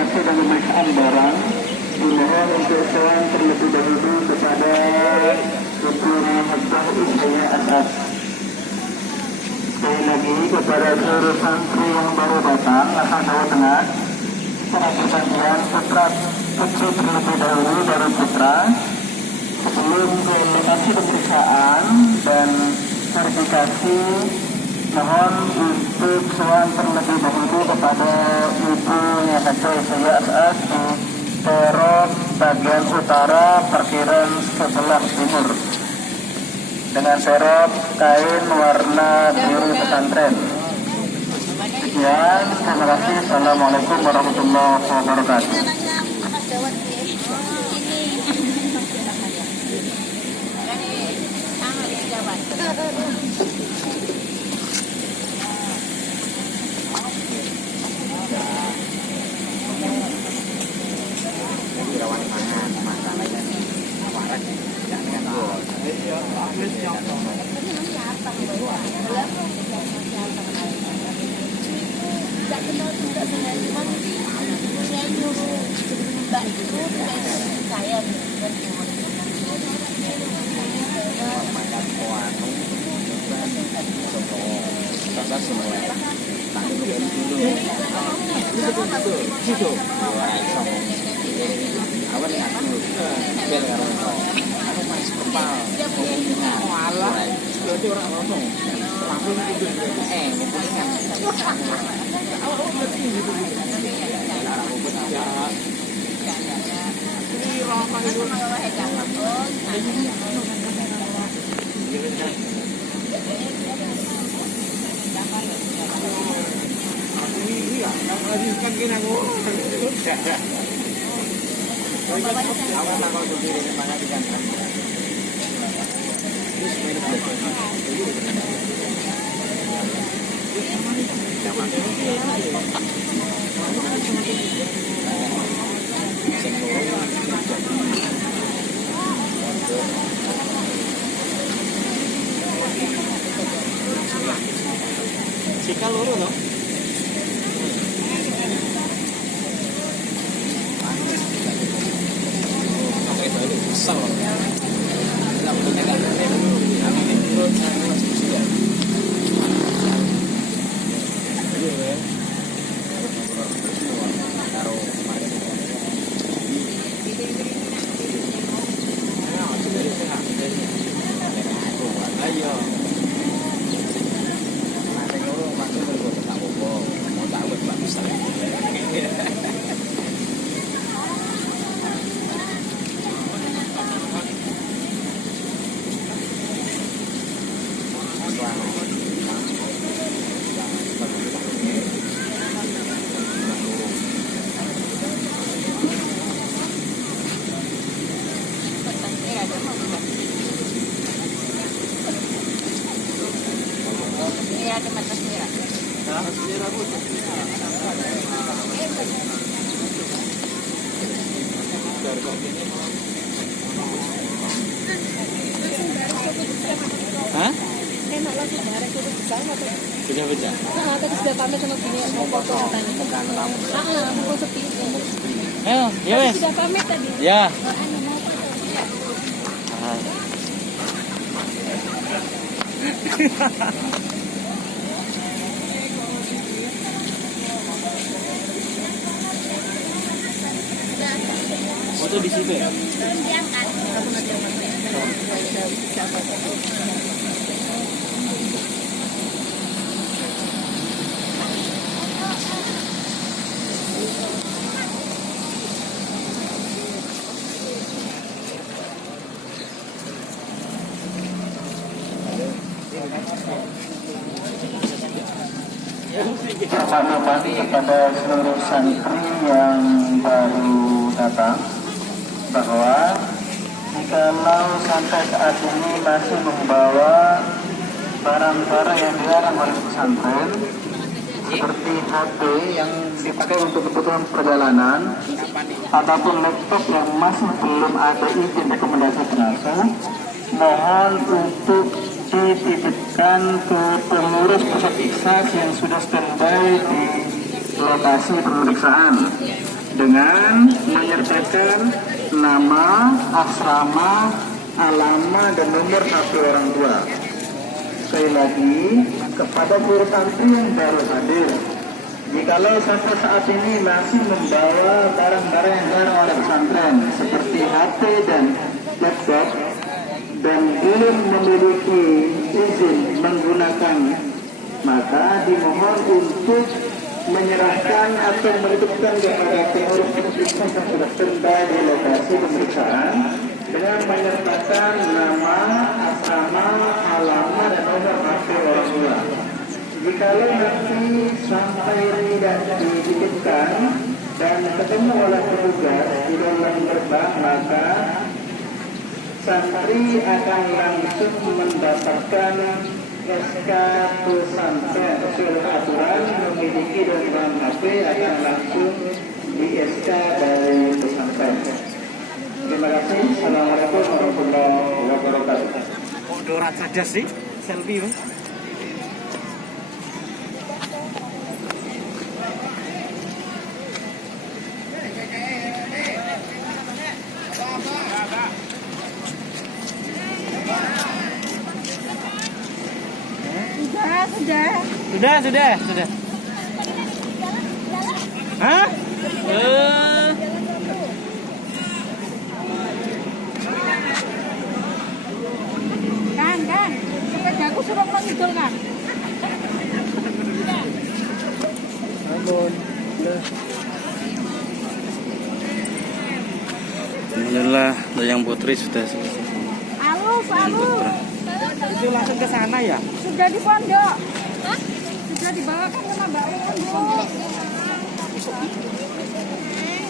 verifikasi dan pemeriksaan barang, dimohon untuk soal terlebih dahulu kepada Ibu Muhammad Isaya Asad. Sekali lagi kepada seluruh santri yang baru datang asal Jawa Tengah, secara pergantian putra putri terlebih dahulu dari putra sebelum ke lokasi pemeriksaan dan verifikasi. Mohon untuk soal terlebih dahulu kepada Ibu Muhammad Isaya Asad di Terot bagian utara parkiran sebelah timur dengan serep kain warna biru pesantren. Sekian, terima kasih. Assalamualaikum warahmatullahi wabarakatuh. Sudah pamit sama bini mau foto katanya. Mau sepi. Ayo, ya wes. Sudah pamit tadi. Ya. Foto di situ ya? Informasi kepada seluruh santri yang baru datang bahwa jikalau sampai saat ini masih membawa barang-barang yang dilarang oleh pesantren seperti HP yang dipakai untuk kebutuhan perjalanan ataupun laptop yang masih belum ada izin rekomendasi pengasuh, mohon untuk dititipkan ke pengurus pusat IKSAS yang sudah standby di lokasi pemeriksaan dengan menyertakan nama, asrama, alamat, dan nomor HP orang tua. Sekali lagi, kepada guru santri yang baru hadir, jikalau sampai saat ini masih membawa barang-barang yang dilarang oleh pesantren seperti HP dan laptop dan belum memiliki izin menggunakan, maka dimohon untuk menyerahkan atau menitipkan kepada pengurus pemeriksaan yang sudah tiba di lokasi pemeriksaan dengan menyertakan nama, asrama, alamat, dan nomor HP orang tua. Jikalau nanti sampai tidak dititipkan dan ketemu oleh petugas di dalam gerbang, maka santri akan langsung mendapatkan SK pesantren sesuai aturan memiliki dan HP akan langsung di SK dari pesantren. Terima kasih. Assalamualaikum warahmatullahi wabarakatuh. Kok dorat saja sih? Selfie, Mas. Sudah. Hah? Kan, sepedaku suruh ngidul kan. Alhamdulillah, Dayang Putri sudah selesai. Alus. Itu langsung ke sana ya? Sudah di pondok. Sudah dibawakan sama Mbak Uli.